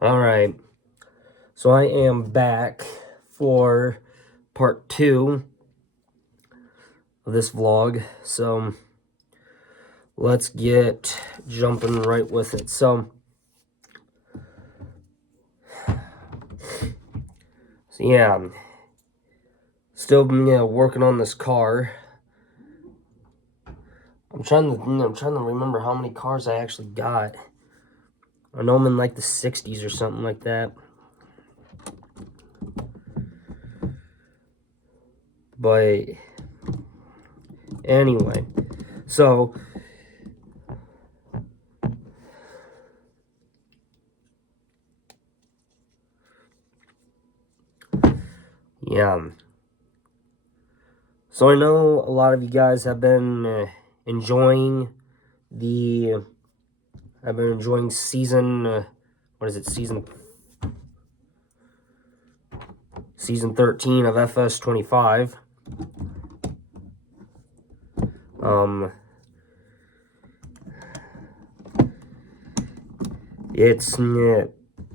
Alright, so I am back for part 2 of this vlog, so let's get jumping right with it. So yeah, still working on this car. I'm trying to remember how many cars I actually got. I know I'm in like the 60s or something like that. But anyway, so yeah. So I know a lot of you guys have been enjoying I've been enjoying season, season 13 of FS25.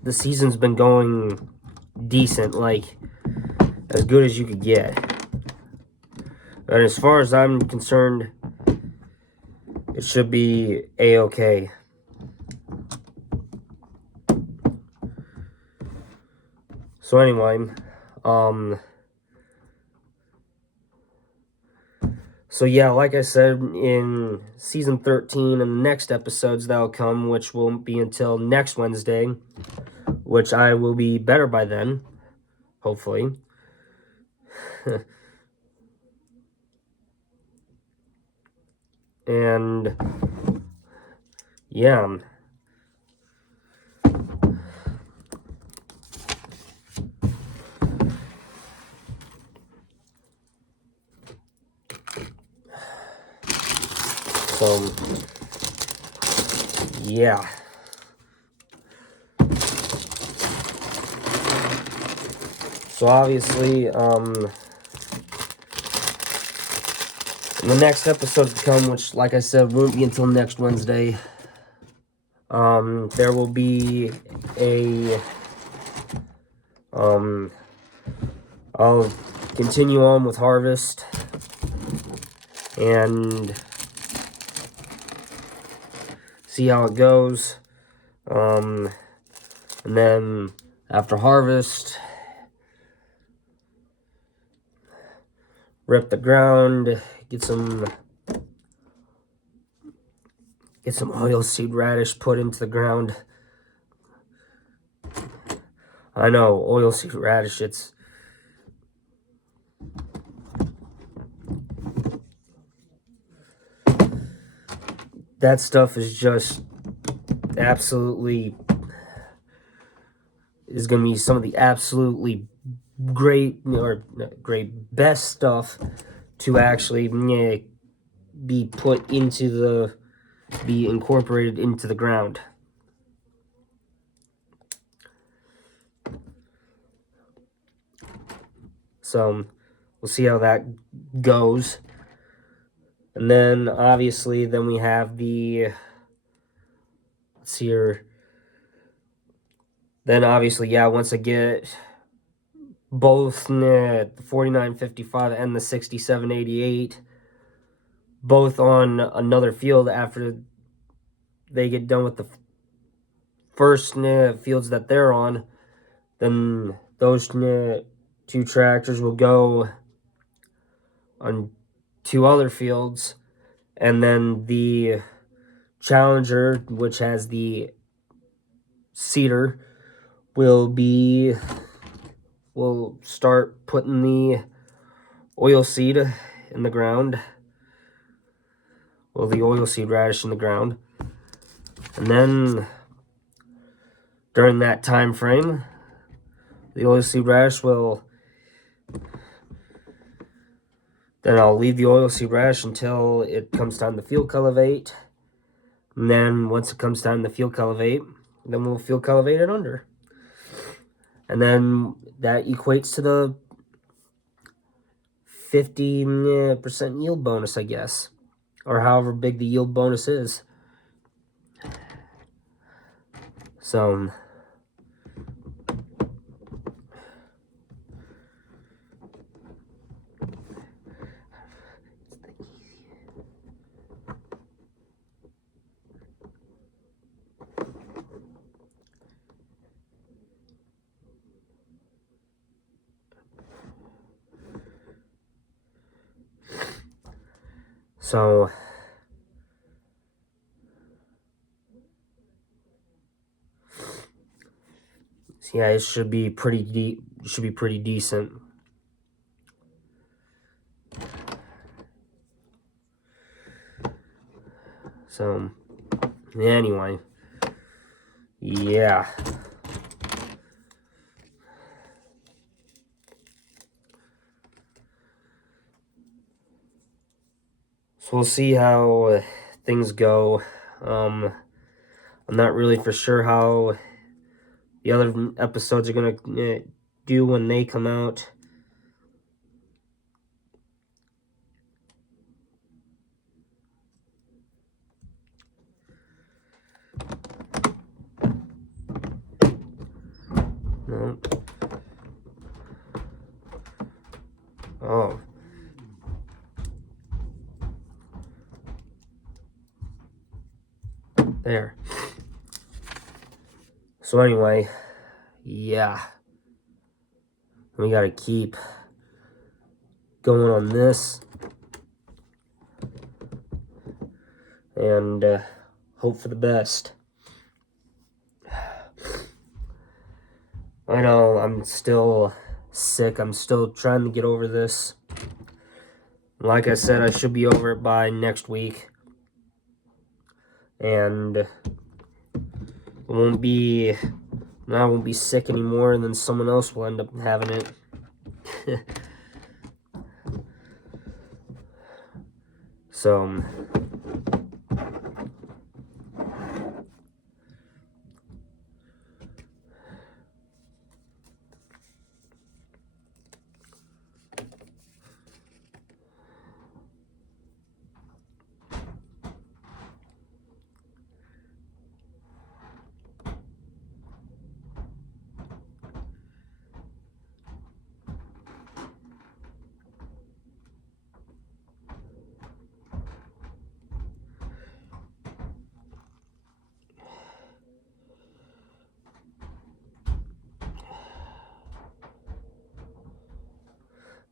The season's been going decent, like, as good as you could get. And as far as I'm concerned, it should be A-okay. So anyway, so yeah, like I said, in season 13 and the next episodes that'll come, which won't be until next Wednesday, which I will be better by then, hopefully. And yeah. So yeah. So obviously, the next episode to come, which, like I said, won't be until next Wednesday, there will be I'll continue on with Harvest, and see how it goes, and then after Harvest, rip the ground, get some oilseed radish put into the ground. I know, oilseed radish, that stuff is just absolutely, is going to be some of the absolutely best stuff to actually be incorporated into the ground. So we'll see how that goes. And then obviously then we have let's see here. Then obviously, yeah, once I get both the 4955 and the 6788 both on another field after they get done with the first fields that they're on, then those two tractors will go on 2 other fields, and then the Challenger, which has the seeder, will start putting the oilseed in the ground. Well, the oilseed radish in the ground. And then during that time frame, the oilseed radish will, then I'll leave the oilseed radish until it comes time to field cultivate. And then once it comes time to field cultivate, then we'll field cultivate it under. And then that equates to the 50% yield bonus, I guess. Or however big the yield bonus is. So So yeah, it should be pretty decent. So anyway, yeah. So we'll see how things go. I'm not really for sure how the other episodes are gonna do when they come out. No. Oh. There. So anyway, yeah. We gotta keep going on this. And hope for the best. I know, I'm still sick. I'm still trying to get over this. Like I said, I should be over it by next week. And I won't be sick anymore, and then someone else will end up having it. So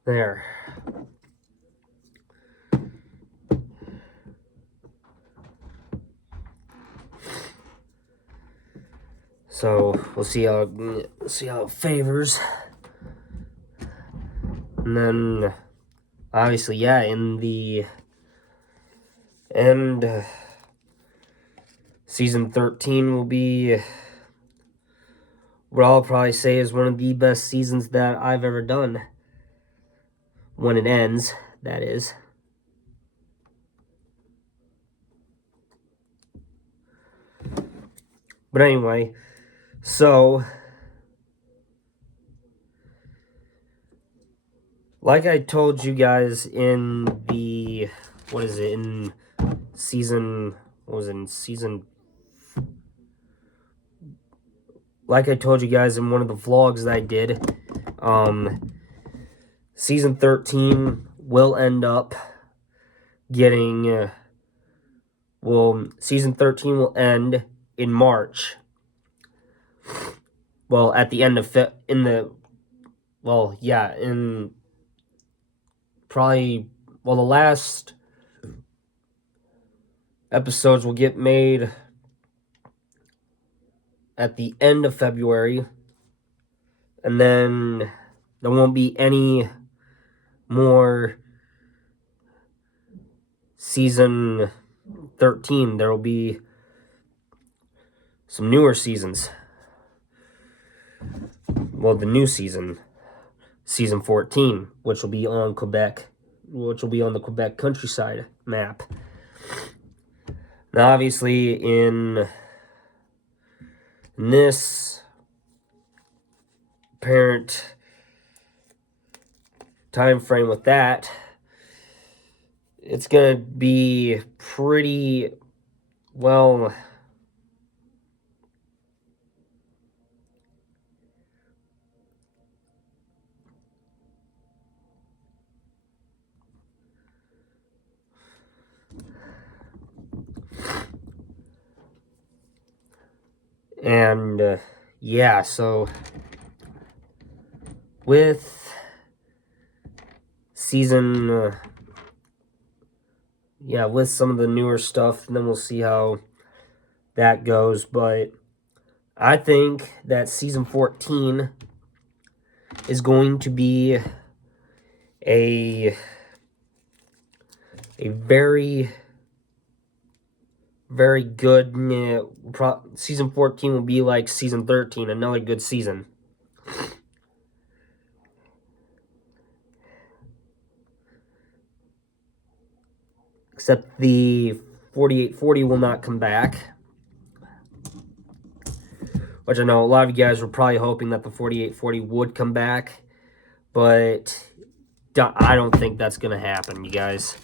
there. So we'll see how it favors. And then obviously, yeah, in the end, season 13 will be what I'll probably say is one of the best seasons that I've ever done. When it ends, that is. But anyway, so like I told you guys in the, in season, like I told you guys in one of the vlogs that I did, season 13 will end up getting, season 13 will end in March. Well, at the end of, the last episodes will get made at the end of February, and then there won't be any more season 13. There will be some newer seasons. Well, the new season, season 14, which will be on the Quebec countryside map. Now, obviously, in this apparent time frame with that, it's gonna be pretty well. And yeah, so with season yeah, with some of the newer stuff, and then we'll see how that goes. But I think that season 14 is going to be a very, very good, season 14 will be like season 13, another good season. Except the 4840 will not come back. Which I know a lot of you guys were probably hoping that the 4840 would come back. But I don't think that's going to happen, you guys.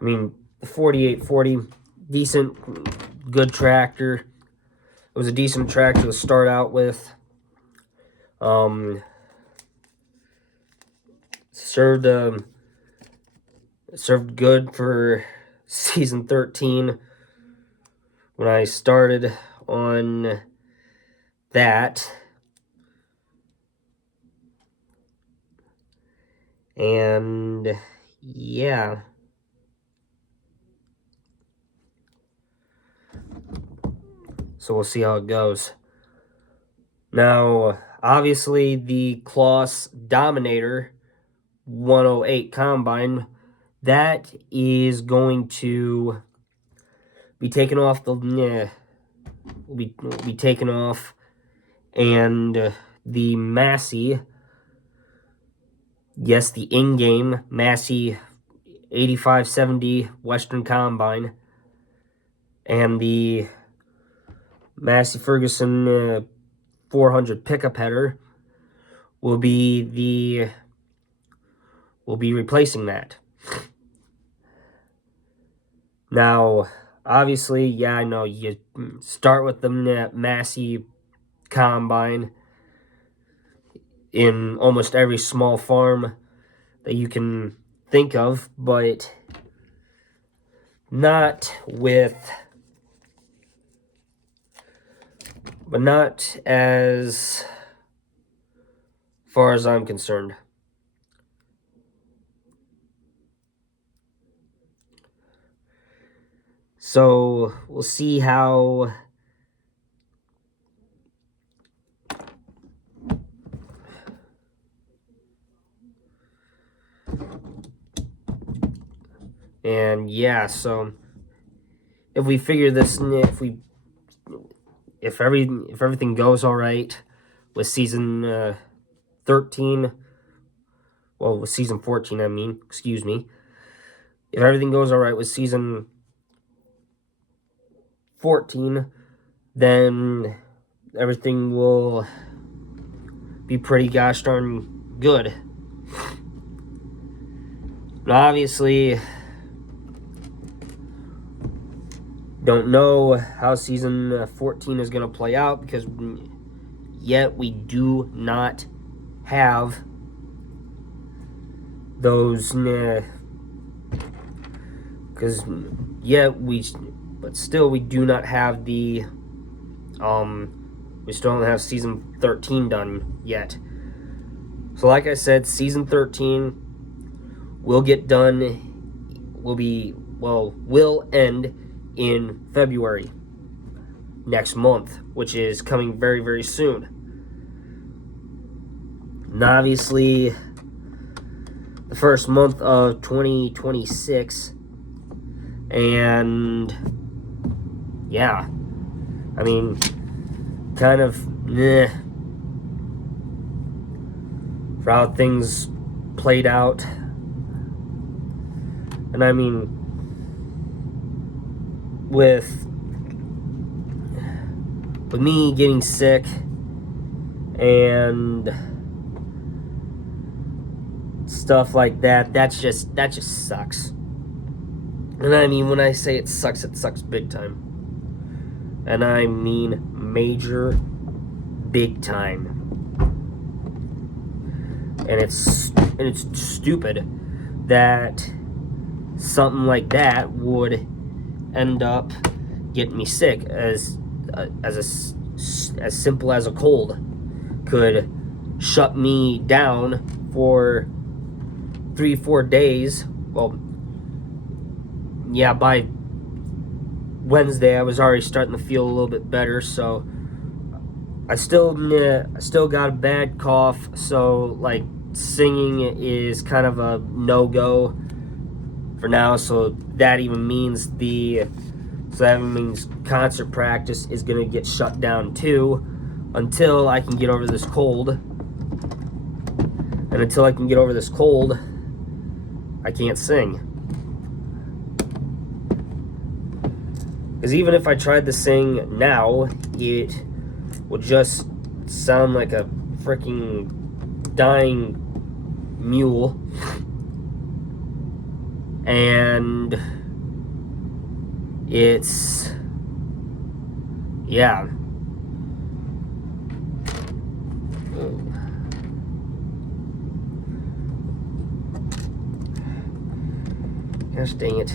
I mean, the 4840, decent, good tractor. It was a decent tractor to start out with. Served good for season 13 when I started on that. And yeah. So we'll see how it goes. Now, obviously, the Claas Dominator 108 Combine, that is going to be taken off the... will be taken off. And the Massey... Yes, the in-game Massey 8570 Western Combine and the Massey Ferguson 400 pickup header will be replacing that. Now, obviously, yeah, I know you start with the Massey Combine in almost every small farm that you can think of, but not as far as I'm concerned. So we'll see how and yeah, so if we figure this, if everything goes all right with season 13, well, with season 14, I mean, excuse me. If everything goes all right with season 14, then everything will be pretty gosh darn good. Now, obviously, don't know how season 14 is going to play out because yet we do not have those, because but still we do not have the, we still don't have season 13 done yet. So like I said, season 13 will get done, will end in February next month, which is coming very, very soon. And obviously, the first month of 2026, and yeah, I mean, kind of for how things played out. And I mean, with me getting sick and stuff like that, that just sucks. And I mean, when I say it sucks big time. And I mean major big time. And it's stupid that something like that would end up getting me sick, as simple as a cold could shut me down for 3-4 days. Well, yeah, by Wednesday I was already starting to feel a little bit better. So I still got a bad cough. So like singing is kind of a no-go for now. So that even means concert practice is gonna get shut down too, until I can get over this cold. And until I can get over this cold, I can't sing. Because even if I tried to sing now, it would just sound like a freaking dying mule. And it's, yeah. Gosh dang it.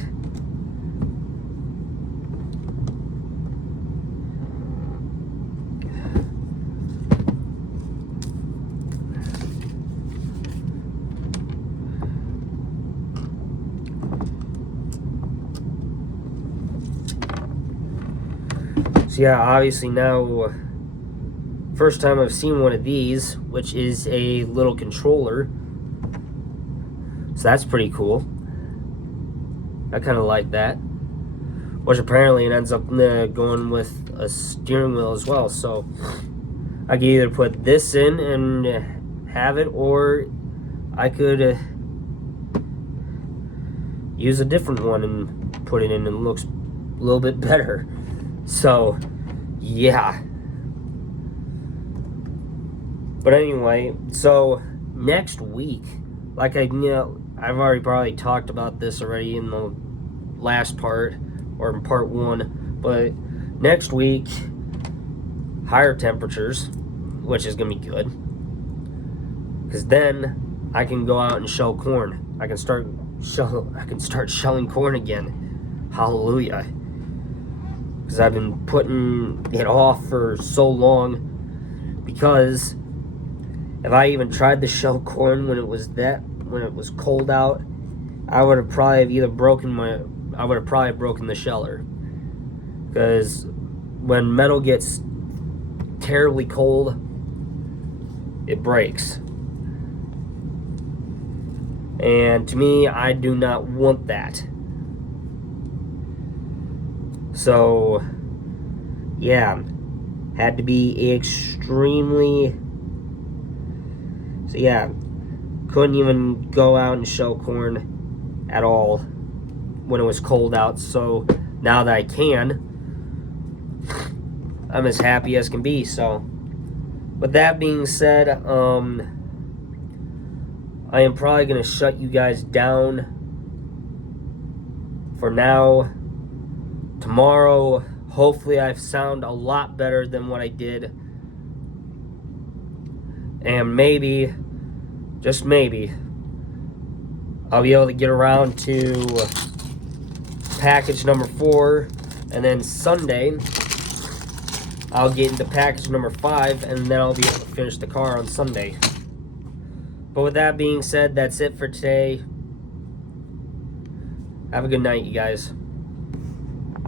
So yeah, obviously now, first time I've seen one of these, which is a little controller. So that's pretty cool. I kind of like that. Which apparently it ends up going with a steering wheel as well. So I could either put this in and have it, or I could use a different one and put it in, and it looks a little bit better. So yeah. But anyway, so next week, like I've already probably talked about this already in the last part, or in part 1, but next week, higher temperatures, which is gonna be good, because then I can go out and shell corn. I can start shelling corn again. Hallelujah. Because I've been putting it off for so long, because if I even tried to shell corn when it was cold out, I would have probably broken the sheller. Because when metal gets terribly cold, it breaks. And to me, I do not want that. So, yeah, had to be extremely. So yeah, couldn't even go out and shell corn at all when it was cold out. So now that I can, I'm as happy as can be. So with that being said, I am probably going to shut you guys down for now. Tomorrow, hopefully I sound a lot better than what I did. And maybe, just maybe, I'll be able to get around to package number 4. And then Sunday, I'll get into package number 5. And then I'll be able to finish the car on Sunday. But with that being said, that's it for today. Have a good night, you guys.